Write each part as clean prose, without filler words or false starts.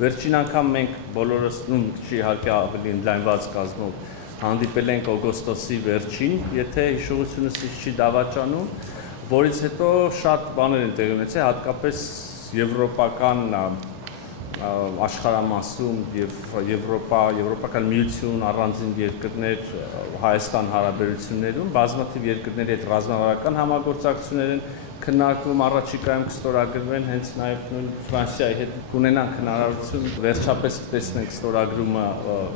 Վերջին անգամ մենք բոլորս իհարկե ավելի ընդլայնված կազմով հանդիպել ենք օգոստոսի վերջին, եթե հիշողությունս չի դավաճանում, որից հետո շատ բաներ են տեղի ունեցել, հատկապես եվրոպական աշխարհամասում եւ եվրոպական միություն, առանձին երկրներ Հայաստան հարաբերություններում բազմաթիվ երկրների հետ ռազմավարական համագործակցություններ են քննարկվում, առաջիկայում կստորագրվեն, հենց նաեւ նույն Ֆրանսիայի հետ կունենանք հնարավորություն վերջապես տեսնենք ստորագրումը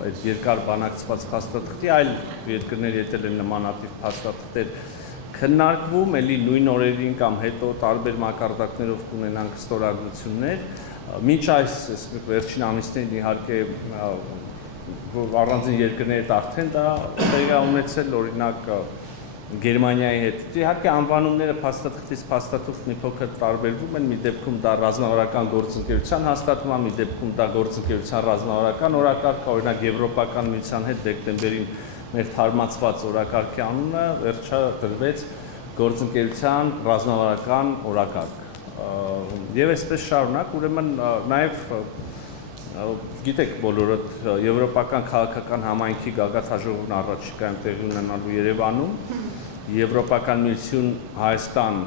այդ երկար բանակցված փաստաթղթի, այլ երկրների հետ էլ նմանատիպ փաստաթղթեր քննարկվում, ելի նույն օրերին կամ հետո տարբեր մակարդակներով կունենանք ստորագրություններ։ Մինչ այս վերջին ամիսներին իհարկե առանձին երկրների հետ արդեն դա տեղի է ունեցել, օրինակ Գերմանիայի հետ։ Իհարկե անվանումները փաստաթղթից փաստաթուղթ մի փոքր տարբերվում են, մի դեպքում դա ռազմավարական գործընկերության հաստատումը, մի դեպքում դա գործընկերության ռազմավարական օրակարգ, օրինակ Եվրոպական միության հետ դեկտեմբերին մեր թարմացված օրակարգի անունը վերջադրվեց գործընկերության ռազմավարական օրակարգ։ Եվ այսպես շարունակ, ուրեմն նաև գիտեք բոլորդ եվրոպական քաղաքական համայնքի գագաթաժողովն առաջիկայում տեղի ունենալու Երևանում, Եվրոպական միություն Հայաստան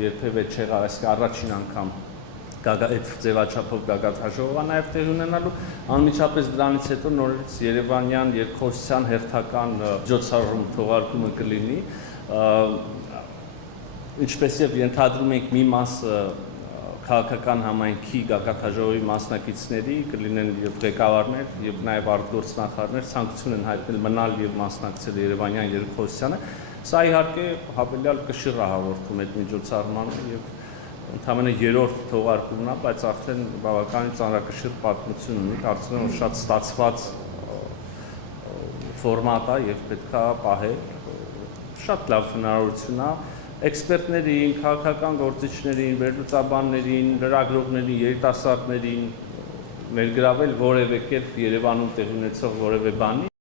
երբևէ չեղավ, այսինքն առաջին անգամ այդ ձևաչափով գագաթաժողովը նաև տեղի ունենալու, անմիջապես դրանից հետո նորից Երևանյան երկխոսության հերթական միջոցառում թողարկումը կլինի, ինչպես եւ ենթադրում ենք մի մասը քաղաքական համայնքի գագաթաժողովի մասնակիցների կլինեն եւ ղեկավարներ եւ նաեւ արտգործնախարարներ ցանկություն են հայտնել մնալ եւ մասնակցել Երևանյան երկխոսությանը, սա իհարկե հավելյալ կշիռ է հաղորդում այդ միջոցառմանը եւ ընդամենը երրորդ թողարկումն է, բայց արդեն բավականին ծանրակշիռ պատմություն ունի, կարծում եմ որ շատ ստացված ֆորմատ է եւ պետք է պահել, շատ լավ հնարավորություն է էքսպերտներին, քաղաքական գործիչներին, վերլուծաբաններին, լրագրողներին, երիտասարդներին ներգրավել որևէ կերպ Երևանում տեղի ունեցող որևէ բանի